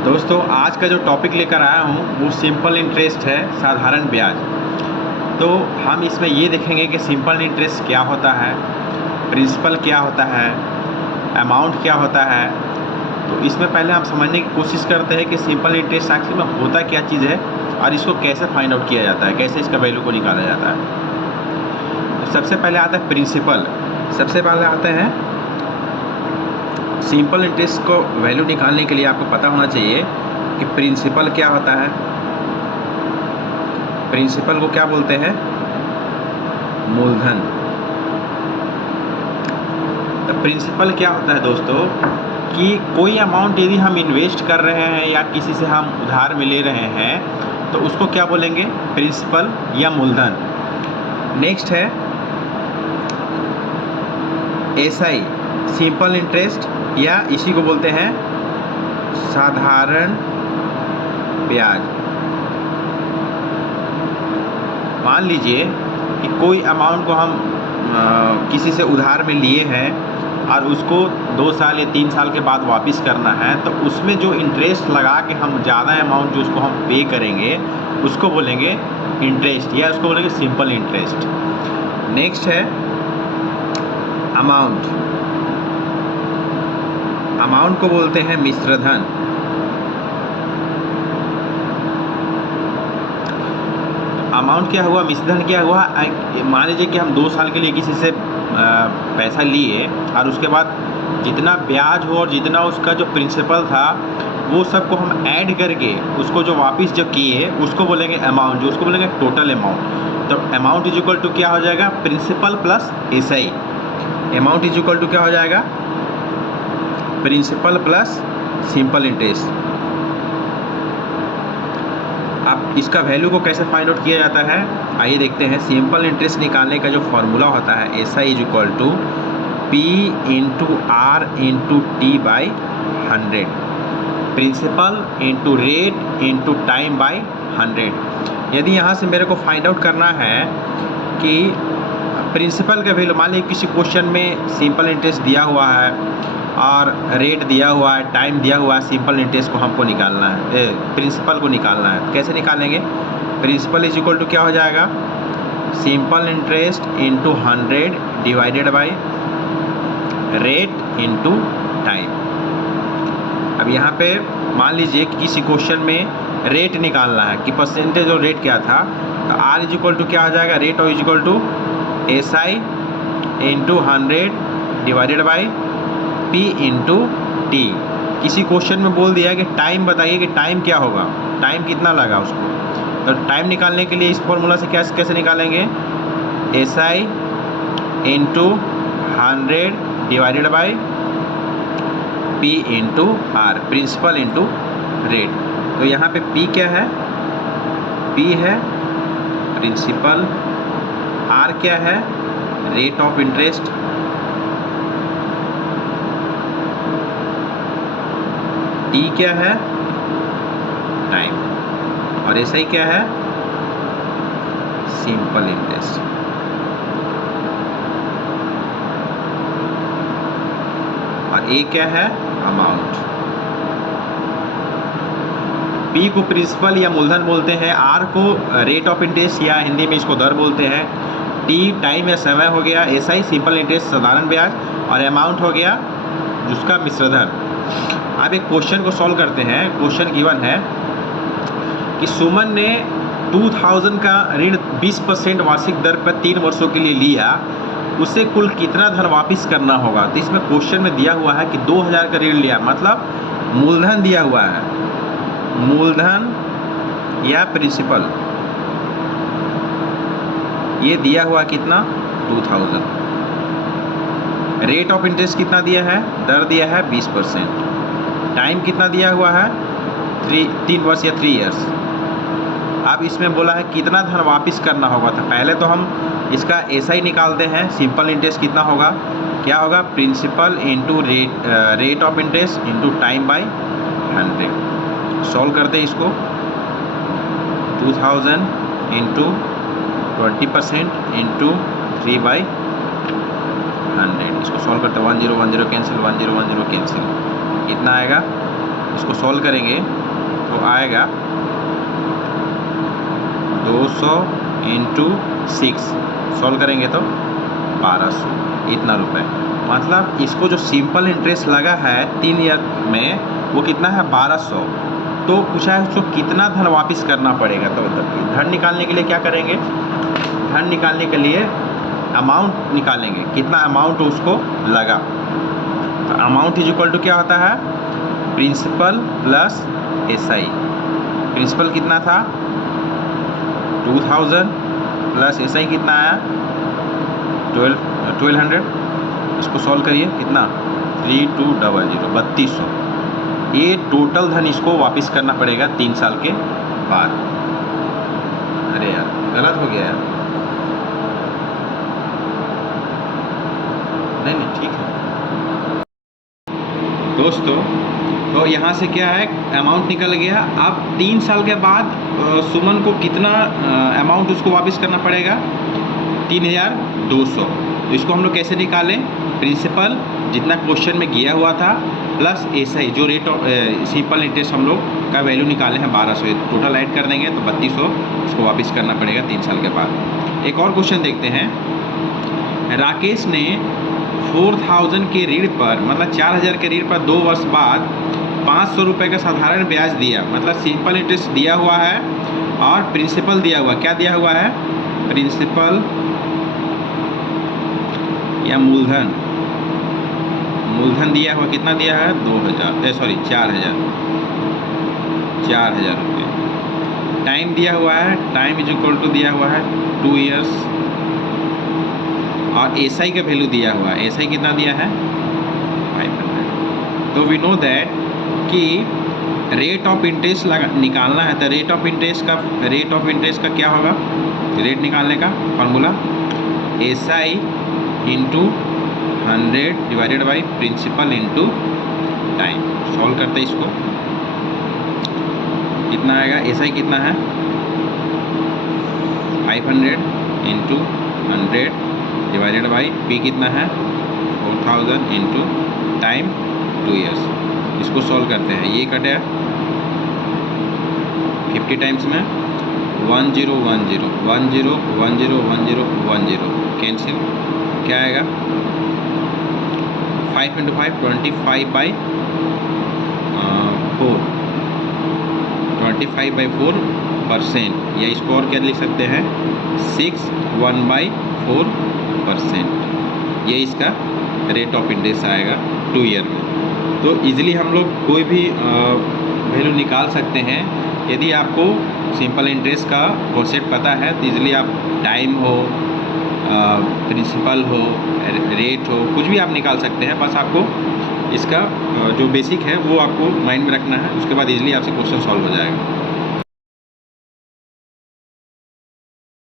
दोस्तों आज का जो टॉपिक लेकर आया हूँ वो सिंपल इंटरेस्ट है, साधारण ब्याज। तो हम इसमें ये देखेंगे कि सिंपल इंटरेस्ट क्या होता है, प्रिंसिपल क्या होता है, अमाउंट क्या होता है। तो इसमें पहले हम समझने की कोशिश करते हैं कि सिंपल इंटरेस्ट आखिर में होता क्या चीज़ है और इसको कैसे फाइंड आउट किया जाता है, कैसे इसका वैल्यू को निकाला जाता है। तो सबसे पहले आता है प्रिंसिपल। सबसे पहले आते हैं सिंपल इंटरेस्ट को वैल्यू निकालने के लिए आपको पता होना चाहिए कि प्रिंसिपल क्या होता है। प्रिंसिपल को क्या बोलते हैं? मूलधन। तो प्रिंसिपल क्या होता है दोस्तों कि कोई अमाउंट यदि हम इन्वेस्ट कर रहे हैं या किसी से हम उधार में ले रहे हैं तो उसको क्या बोलेंगे? प्रिंसिपल या मूलधन। नेक्स्ट है एसआई, सिंपल इंटरेस्ट, या इसी को बोलते हैं साधारण ब्याज। मान लीजिए कि कोई अमाउंट को हम किसी से उधार में लिए हैं और उसको 2 साल या 3 साल के बाद वापस करना है, तो उसमें जो इंटरेस्ट लगा के हम ज़्यादा अमाउंट जो उसको हम पे करेंगे उसको बोलेंगे इंटरेस्ट, या उसको बोलेंगे सिंपल इंटरेस्ट। नेक्स्ट है अमाउंट। अमाउंट को बोलते हैं मिश्रधन। अमाउंट क्या हुआ, मिश्रधन क्या हुआ? मान लीजिए कि हम 2 साल के लिए किसी से पैसा लिए और उसके बाद जितना ब्याज हो और जितना उसका जो प्रिंसिपल था वो सबको हम ऐड करके उसको जो वापस जो किए उसको बोलेंगे अमाउंट, जो उसको बोलेंगे टोटल अमाउंट। तो अमाउंट इज इक्वल टू क्या हो जाएगा? Principal plus SI. Amount is equal to क्या हो जाएगा? Principal plus simple interest. अब इसका वैल्यू को कैसे फाइंड आउट किया जाता है आइए देखते हैं। सिंपल इंटरेस्ट निकालने का जो फॉर्मूला होता है S I is equal to P into R into T by 100, principal into rate into time by 100। यदि यहाँ से मेरे को फाइंड आउट करना है कि प्रिंसिपल का वैल्यू, मान लीजिए किसी क्वेश्चन में सिंपल इंटरेस्ट दिया हुआ है और रेट दिया हुआ है, टाइम दिया हुआ है, सिंपल इंटरेस्ट को हमको निकालना है, प्रिंसिपल को निकालना है। कैसे निकालेंगे? प्रिंसिपल इज इक्वल टू क्या हो जाएगा? Simple interest into 100 divided by rate into time. अब यहाँ पे मान लीजिए कि किसी क्वेश्चन में रेट निकालना है कि परसेंटेज और रेट क्या था, तो आर इज इक्वल टू क्या हो जाएगा? रेट और is equal to S I into 100 divided by P into T. किसी क्वेश्चन में बोल दिया कि टाइम बताइए कि टाइम क्या होगा, टाइम कितना लगा उसको। तो टाइम निकालने के लिए इस फॉर्मूला से कैसे निकालेंगे? S I into 100 divided by P into R, principal into rate. तो यहाँ पे पी क्या है? पी है प्रिंसिपल, आर क्या है? रेट ऑफ इंटरेस्ट, टी क्या है? टाइम, और ऐसा ही क्या है? Simple interest. और ए क्या है? अमाउंट। पी को प्रिंसिपल या मूलधन बोलते हैं, आर को रेट ऑफ इंटरेस्ट या हिंदी में इसको दर बोलते हैं, टी टाइम या समय हो गया, ऐसा ही सिंपल इंटरेस्ट साधारण ब्याज, और अमाउंट हो गया जिसका मिश्रधन। अब एक क्वेश्चन को सॉल्व करते हैं। क्वेश्चन गिवन है कि सुमन ने 2000 का ऋण 20% वार्षिक दर पर 3 वर्षों के लिए लिया, उसे कुल कितना धन वापस करना होगा? तो इसमें क्वेश्चन में दिया हुआ है कि 2000 का ऋण लिया, मतलब मूलधन दिया हुआ है, मूलधन या प्रिंसिपल, ये दिया हुआ कितना? 2000। रेट ऑफ इंटरेस्ट कितना दिया है? दर दिया है 20%। टाइम कितना दिया हुआ है? 3 वर्ष या 3 इयर्स। अब इसमें बोला है कितना धन वापस करना होगा। तो पहले तो हम इसका ऐसा ही निकालते हैं। सिंपल इंटरेस्ट कितना होगा? क्या होगा? Principal into rate of interest into time by 100। Solve करते हैं इसको। 2000 इंटू 20% इंटू 3/100। इसको सॉल्व करते हैं। 10 10 कैंसिल, 10 10 कैंसिल, कितना आएगा? इसको सॉल्व करेंगे तो आएगा 200 इंटू 6, सॉल्व करेंगे तो 1200 इतना रुपए। मतलब इसको जो सिंपल इंटरेस्ट लगा है 3 ईयर में वो कितना है 1200। तो पूछा है उसको कितना धन वापस करना पड़ेगा। तो धन निकालने के लिए क्या करेंगे, धन निकालने के लिए अमाउंट निकालेंगे, कितना अमाउंट उसको लगा। तो अमाउंट इज इक्वल टू क्या होता है, प्रिंसिपल प्लस एसआई। प्रिंसिपल कितना था 2000 प्लस एसआई कितना आया 1200। इसको सॉल्व करिए कितना 3200 3200। ये टोटल धन इसको वापस करना पड़ेगा 3 साल के बाद। अरे यार गलत हो गया यार, नहीं ठीक है दोस्तों। तो यहाँ से क्या है अमाउंट निकल गया। अब 3 साल के बाद सुमन को कितना अमाउंट उसको वापस करना पड़ेगा 3200। तो इसको हम लोग कैसे निकालें, प्रिंसिपल जितना क्वेश्चन में किया हुआ था प्लस एसआई जो रेट ऑफ सिंपल इंटरेस्ट हम लोग का वैल्यू निकाले हैं 1200, टोटल ऐड कर देंगे तो 3200 इसको वापस करना पड़ेगा 3 साल के बाद। एक और क्वेश्चन देखते हैं। राकेश ने 4000 के ऋण पर मतलब 4000 के ऋण पर 2 वर्ष बाद 500 रुपये का साधारण ब्याज दिया। मतलब सिंपल इंटरेस्ट दिया हुआ है और प्रिंसिपल दिया हुआ, क्या दिया हुआ है, प्रिंसिपल या मूलधन दिया हुआ, कितना दिया है 4000 रुपये। टाइम दिया हुआ है, टाइम इज इक्वल टू दिया हुआ है 2 इयर्स और एसआई का वैल्यू दिया हुआ है, एसआई कितना दिया है 500। तो वी नो दैट कि रेट ऑफ इंटरेस्ट निकालना है। तो रेट ऑफ इंटरेस्ट का क्या होगा, रेट निकालने का formula SI into 100 divided by principal into time. Solve करते हैं इसको, कितना आएगा, एसआई कितना है 500 इंटू 100 डिवाइडेड बाई पी कितना है 4000 इंटू टाइम 2 इयर्स। इसको सॉल्व करते हैं, ये कटे 50 टाइम्स में 10 10 10 10 10 10 कैंसिल, क्या आएगा 5 इंटू 5 25/4% या इसको और क्या लिख सकते हैं 6/4%। ये इसका रेट ऑफ इंटरेस्ट आएगा 2 ईयर में। तो इजीली हम लोग कोई भी वैल्यू निकाल सकते हैं। यदि आपको सिंपल इंटरेस्ट का कॉन्सेप्ट पता है तो इजीली आप टाइम हो, प्रिंसिपल हो, रेट हो, कुछ भी आप निकाल सकते हैं। बस आपको इसका जो बेसिक है वो आपको माइंड में रखना है, उसके बाद इजीली आपसे क्वेश्चन सॉल्व हो जाएगा।